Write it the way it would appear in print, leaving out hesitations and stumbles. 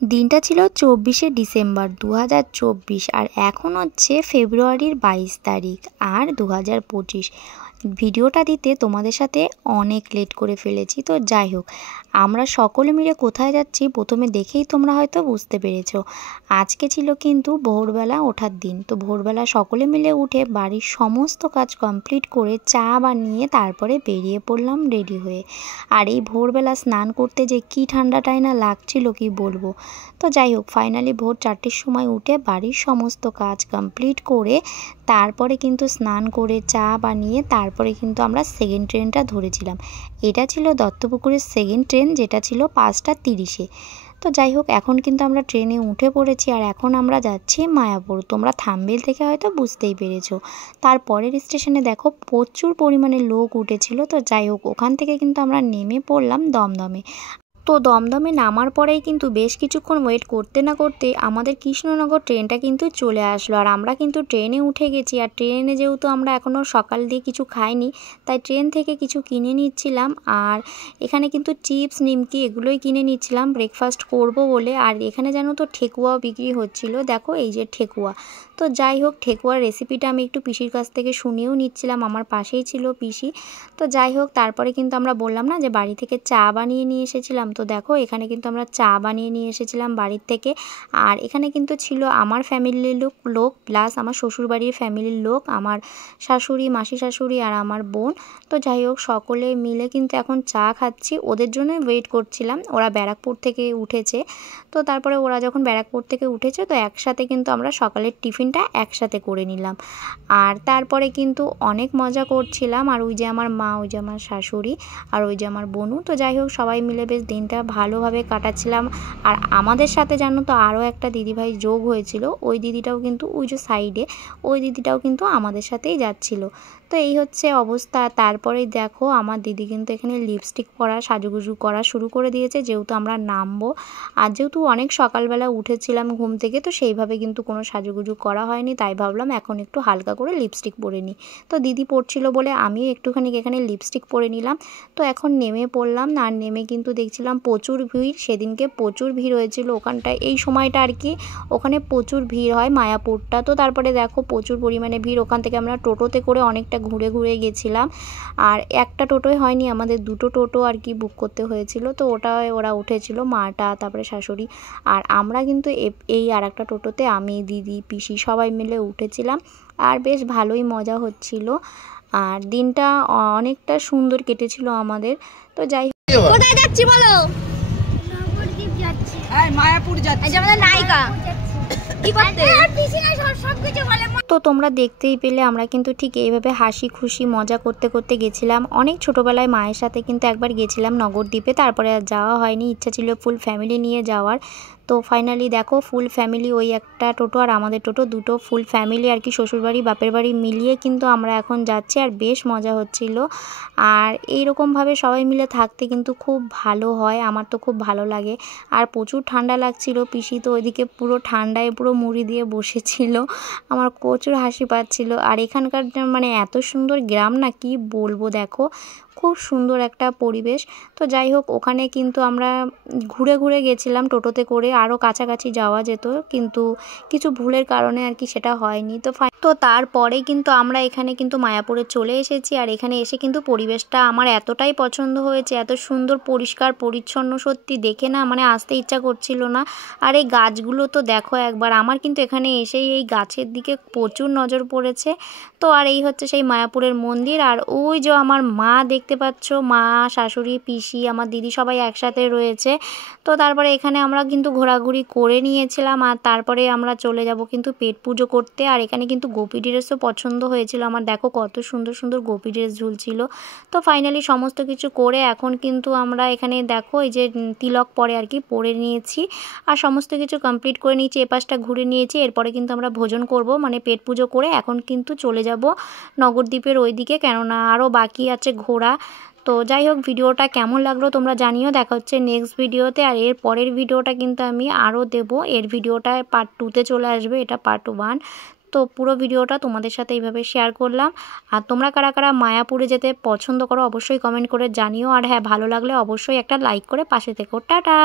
দিনটা ছিল 24শে ডিসেম্বর 2024 আর এখন হচ্ছে ফেব্রুয়ারির 22 তারিখ আর 2025। ভিডিওটা দিতে তোমাদের সাথে অনেক লেট করে ফেলেছি। তো যাই হোক, আমরা সকলে মিলে কোথায় যাচ্ছি প্রথমে দেখেই তোমরা হয়তো বুঝতে পেরেছো। আজকে ছিল কিন্তু ভোরবেলা ওঠার দিন। তো ভোরবেলা সকলে মিলে উঠে বাড়ির সমস্ত কাজ কমপ্লিট করে চা বানিয়ে তারপরে বেরিয়ে পড়লাম রেডি হয়ে। আর এই ভোরবেলা স্নান করতে যে কী ঠান্ডাটাই না লাগছিল কি বলবো। তো যাই হোক, ফাইনালি ভোর 4টের সময় উঠে বাড়ির সমস্ত কাজ কমপ্লিট করে তারপরে কিন্তু স্নান করে চা বানিয়ে তারপরে কিন্তু আমরা সেকেন্ড ট্রেনটা ধরেছিলাম। এটা ছিল দত্তপুকুরের সেকেন্ড ট্রেন, যেটা ছিল 5টা 30-এ। তো যাই হোক, এখন কিন্তু আমরা ট্রেনে উঠে পড়েছি আর এখন আমরা যাচ্ছি মায়াপুর। তোমরা থাম্বনেল থেকে হয়তো বুঝতেই পেরেছো। তারপরের স্টেশনে দেখো প্রচুর পরিমাণে লোক উঠেছিল। তো যাই হোক, ওখান থেকে কিন্তু আমরা নেমে পড়লাম দমদমে। তো দমদমে নামার পরেই কিন্তু বেশ কিছুক্ষণ ওয়েট করতে না করতে আমাদের কৃষ্ণনগর ট্রেনটা কিন্তু চলে আসলো। আর আমরা কিন্তু ট্রেনে উঠে গেছি। আর ট্রেনে যেহেতু আমরা এখনও সকাল দিয়ে কিছু খাইনি, তাই ট্রেন থেকে কিছু কিনে নিচ্ছিলাম। আর এখানে কিন্তু চিপস নিমকি এগুলোই কিনে নিচ্ছিলাম ব্রেকফাস্ট করব বলে। আর এখানে জানো তো ঠেকুয়াও বিক্রি হচ্ছিল, দেখো এই যে ঠেকুয়া। তো যাই হোক, ঠেকুয়ার রেসিপিটা আমি একটু পিসির কাছ থেকে শুনেও নিচ্ছিলাম, আমার পাশেই ছিল পিসি। তো যাই হোক, তারপরে কিন্তু আমরা বললাম না যে বাড়ি থেকে চা বানিয়ে নিয়ে এসেছিলাম। তো দেখো এখানে কিন্তু আমরা চা বানিয়ে নিয়ে এসেছিলাম বাড়ির থেকে। আর এখানে কিন্তু ছিল আমার ফ্যামিলির লোক প্লাস আমার শ্বশুরবাড়ির ফ্যামিলির লোক, আমার শাশুড়ি, মাসি শাশুড়ি আর আমার বোন। তো যাই হোক, সকলে মিলে কিন্তু এখন চা খাচ্ছি। ওদের জন্য ওয়েট করছিলাম, ওরা ব্যারাকপুর থেকে উঠেছে। তো তারপরে ওরা যখন ব্যারাকপুর থেকে উঠেছে তো একসাথে কিন্তু আমরা সকালের টিফিনটা একসাথে করে নিলাম। আর তারপরে কিন্তু অনেক মজা করছিলাম। আর ওই যে আমার মা, ওই যে আমার শাশুড়ি আর ওই যে আমার বোনু। তো যাই হোক, সবাই মিলে বেশ দিনটা ভালোভাবে কাটাচ্ছিলাম। আর আমাদের সাথে জানো তো আরও একটা দিদিভাই যোগ হয়েছিল। ওই দিদিটাও কিন্তু ওই যে সাইডে, ওই দিদিটাও কিন্তু আমাদের সাথেই যাচ্ছিল। তো এই হচ্ছে অবস্থা। তারপরেই দেখো আমার দিদি কিন্তু এখানে লিপস্টিক পরা সাজুগুজু করা শুরু করে দিয়েছে, যেহেতু আমরা নামবো। আর যেহেতু অনেক সকালবেলা উঠেছিলাম ঘুম থেকে, তো সেইভাবে কিন্তু কোনো সাজুগুজু করা হয়নি, তাই ভাবলাম এখন একটু হালকা করে লিপস্টিক পরে নিই। তো দিদি পরছিল বলে আমিও একটুখানি এখানে লিপস্টিক পরে নিলাম। তো এখন নেমে পড়লাম। আর নেমে কিন্তু দেখছিলাম প্রচুর ভিড়, সেদিনকে প্রচুর ভিড় হয়েছিল ওখানটায়, এই সময়টা আর কি ওখানে প্রচুর ভিড় হয় মায়াপুরটা। তো তারপরে দেখো প্রচুর পরিমাণে ভিড়। ওখান থেকে আমরা টোটোতে করে অনেকটা ঘুরে ঘুরে গেছিলাম। আর একটা টোটোই হয়নি, আমাদের দুটো টোটো আর কি বুক করতে হয়েছিল। তো ওরা উঠেছিল, মাটা তারপরে শাশুড়ি। আর আমরা কিন্তু এই আর একটা টোটোতে আমি, দিদি, পিসি সবাই মিলে উঠেছিলাম। আর বেশ ভালোই মজা হচ্ছিল। আর দিনটা অনেকটা সুন্দর কেটেছিল আমাদের। তো যাই হোক, কোথায় যাচ্ছি বলো? নবদ্বীপ যাচ্ছি। এই মায়াপুর যাচ্ছি। এই যে আমাদের নায়িকা কি করতে? আর পিছনে সবকিছু বলে। তো তোমরা দেখতেই পেলে আমরা কিন্তু ঠিক এইভাবে হাসি খুশি মজা করতে করতে গেছিলাম। অনেক ছোটোবেলায় মায়ের সাথে কিন্তু একবার গেছিলাম নগরদ্বীপে, তারপরে আর যাওয়া হয়নি। ইচ্ছা ছিল ফুল ফ্যামিলি নিয়ে যাওয়ার। তো ফাইনালি দেখো ফুল ফ্যামিলি, ওই একটা টোটো আর আমাদের টোটো, দুটো ফুল ফ্যামিলি আর কি শ্বশুরবাড়ি বাপের বাড়ি মিলিয়ে কিন্তু আমরা এখন যাচ্ছি। আর বেশ মজা হচ্ছিল। আর এইরকমভাবে সবাই মিলে থাকতে কিন্তু খুব ভালো হয়, আমার তো খুব ভালো লাগে। আর প্রচুর ঠান্ডা লাগছিল, পিসি তো ওইদিকে পুরো ঠান্ডায় পুরো মুড়ি দিয়ে বসেছিল, আমার প্রচুর হাসি পাচ্ছিল। আর এখানকার মানে এত সুন্দর গ্রাম না কি বলবো, দেখো খুব সুন্দর একটা পরিবেশ। তো যাই হোক, ওখানে কিন্তু আমরা ঘুরে ঘুরে গেছিলাম টোটোতে করে, আরও কাছাকাছি যাওয়া যেত, কিন্তু কিছু ভুলের কারণে আর কি সেটা হয়নি। তো তারপরে কিন্তু আমরা এখানে কিন্তু মায়াপুরে চলে এসেছি। আর এখানে এসে কিন্তু পরিবেশটা আমার এতটাই পছন্দ হয়েছে, এত সুন্দর পরিষ্কার পরিচ্ছন্ন, সত্যি দেখে না মানে আসতে ইচ্ছা করছিল না। আর এই গাছগুলো তো দেখো একবার, আমার কিন্তু এখানে এসেই এই গাছের দিকে প্রচুর নজর পড়েছে। তো আর এই হচ্ছে সেই মায়াপুরের মন্দির। আর ওই যে আমার মা দেখতে পাচ্ছ, মা, শাশুড়ি, পিসি, আমার দিদি সবাই একসাথে রয়েছে। তো তারপরে এখানে আমরা কিন্তু ঘোরাঘুরি করে নিয়েছিলাম। আর তারপরে আমরা চলে যাব কিন্তু পেট পুজো করতে। আর এখানে কিন্তু গোপী ড্রেসও পছন্দ হয়েছিল আমার, দেখো কত সুন্দর সুন্দর গোপী ড্রেস ঝুলছিল। তো ফাইনালি সমস্ত কিছু করে এখন কিন্তু আমরা এখানে দেখো এই যে তিলক পরে আর কি পরে নিয়েছি। আর সমস্ত কিছু কমপ্লিট করে নিয়েছি, এপাশটা ঘুরে নিয়েছি। এরপরে কিন্তু আমরা ভোজন করব, মানে পেট পুজো করে এখন কিন্তু চলে যাব নগরদ্বীপের ওইদিকে, কেননা আরও বাকি আছে ঘোরা। তো যাই হোক, ভিডিওটা কেমন লাগলো তোমরা জানিও। দেখা হচ্ছে নেক্সট ভিডিওতে। আর এর পরের ভিডিওটা কিন্তু আমি আরও দেবো, এর ভিডিওটা পার্ট 2তে চলে আসবে, এটা পার্ট 1। তো পুরো ভিডিওটা তোমাদের সাথে এইভাবে শেয়ার করলাম। আর তোমরা কারা কারা মায়াপুরে যেতে পছন্দ করো অবশ্যই কমেন্ট করে জানিও। আর হ্যাঁ, ভালো লাগলে অবশ্যই একটা লাইক করে পাশে থেকো। টাটা।